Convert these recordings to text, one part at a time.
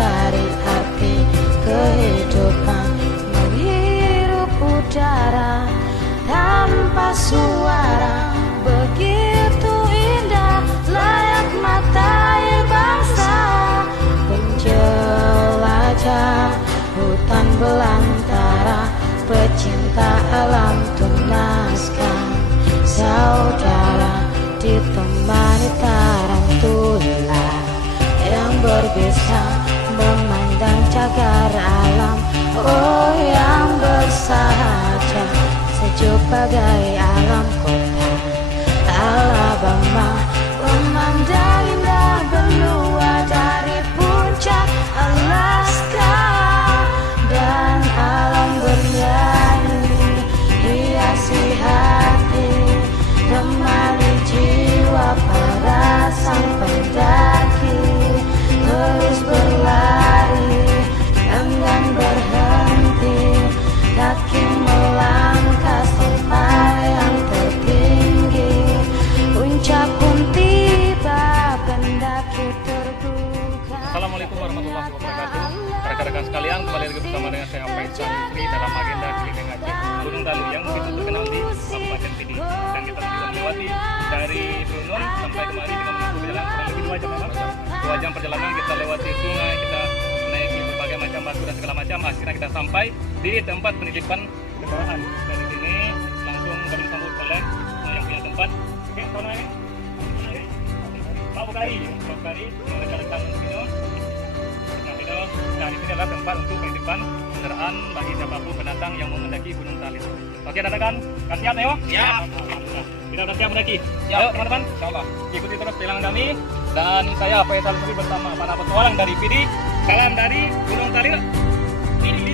mencari arti kehidupan, menghirup udara tanpa suara, begitu indah layak mata air bangsa. Penjelajah hutan belantara, pecinta alam tunaskan saudara, ditemani tarantula yang berbisa memandang cagar alam. Oh, yang bersahaja sejuk bagai alam kota Alabama, memandang indah benua dari puncak Alaska, dan alam bernyanyi hiasi hati, temani jiwa para sang pendaki, terus berlari enggan berhenti, kaki melangkah sampai yang tertinggi, puncak pun tiba, pendaki terbuka. Assalamualaikum warahmatullahi wabarakatuh. Rekan-rekan sekalian, kembali lagi bersama dengan saya Faisal Yusri dalam agenda keliling ngajak Gunung Dalu yang begitu terkenal di Kabupaten Pidi. Dan kita sudah melewati dari Brunei sampai kemari dengan menempuh perjalanan kurang lebih 2 jam. 2 jam perjalanan kita lewati sungai, kita menaiki berbagai macam batu dan segala macam. Akhirnya kita sampai di tempat penitipan kebarahan. Dari sini langsung kami disambut oleh yang punya tempat. Oke, Tono ini. Pak Bukari yang rekan-rekan Pino. Nah, di sini adalah tempat untuk penitipan kendaraan bagi siapapun pendatang yang mau mendaki Gunung Talit. Oke, rekan-rekan, siap ya? Siap. Kita sudah siap mendaki. Ayo, teman-teman, insyaallah ikuti terus perjalanan kami, dan saya Faisal Yusri bersama para petualang dari Pidi. Salam dari Gunung Talit. Ini.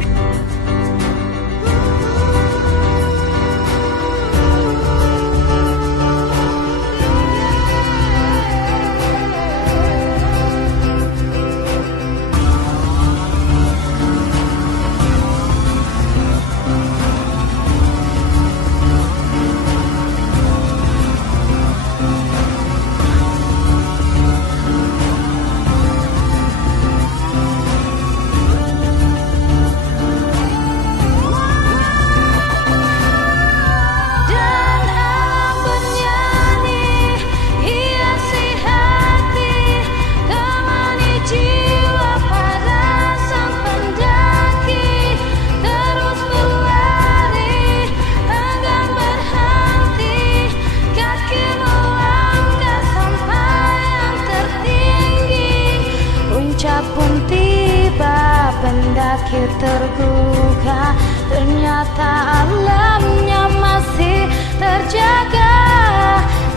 Pendaki tergugah, ternyata alamnya masih terjaga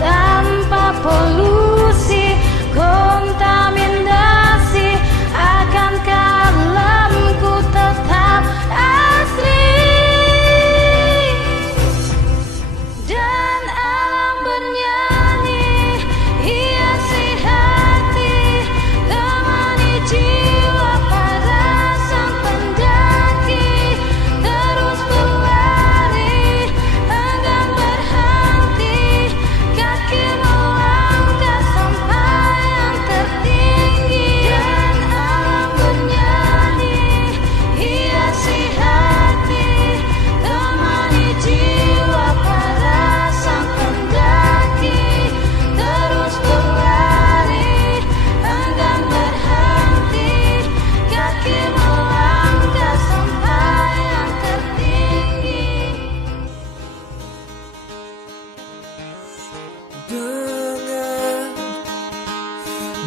tanpa polusi, kontaminasi. Akankah alamku tetap asri dan alam bernyanyi hiasi hati, temani jiwa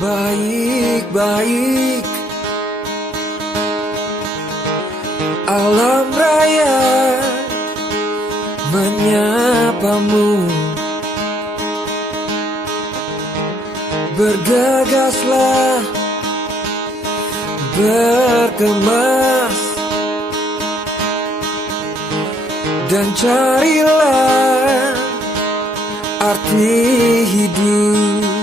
baik-baik. Alam raya menyapamu, bergegaslah, berkemas, dan carilah arti hidup.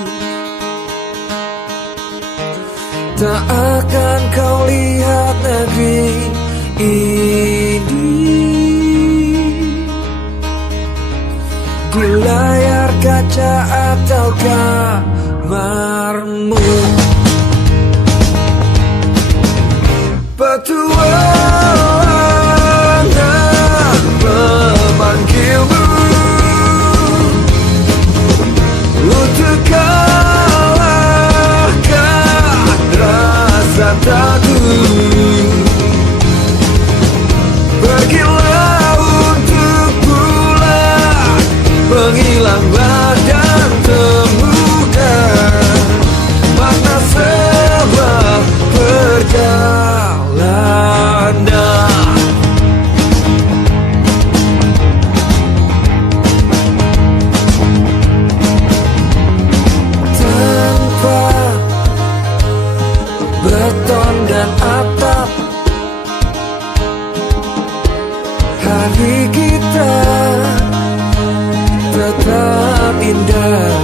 Tak akan kau lihat negeri ini di layar kaca atau kamarmu. Petualangan memanggilmu untuk kalahkan rasa takut. Pergilah untuk pulang, menghilanglah dan temukan makna sebuah perjalanan. Tanpa beton dan atap, hari kita tetap indah.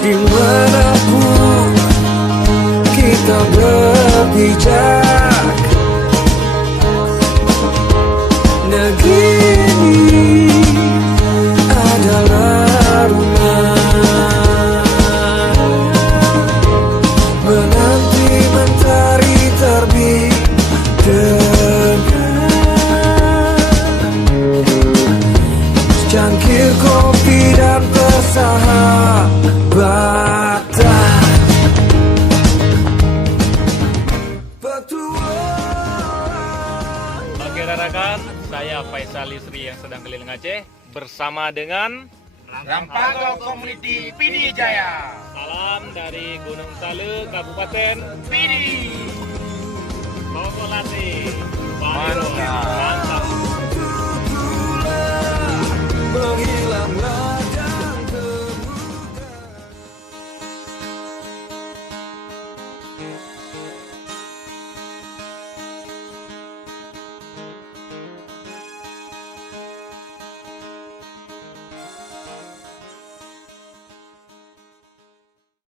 Dimanapun kita berpijak, negeri ini adalah rumah. Menanti mentari terbit dengan secangkir kopi dan persahabatan. Oke rekan, saya Faisal Isri yang sedang keliling Aceh bersama dengan Rampago Community PD Jaya. salam dari Gunung Sale, Kabupaten PD.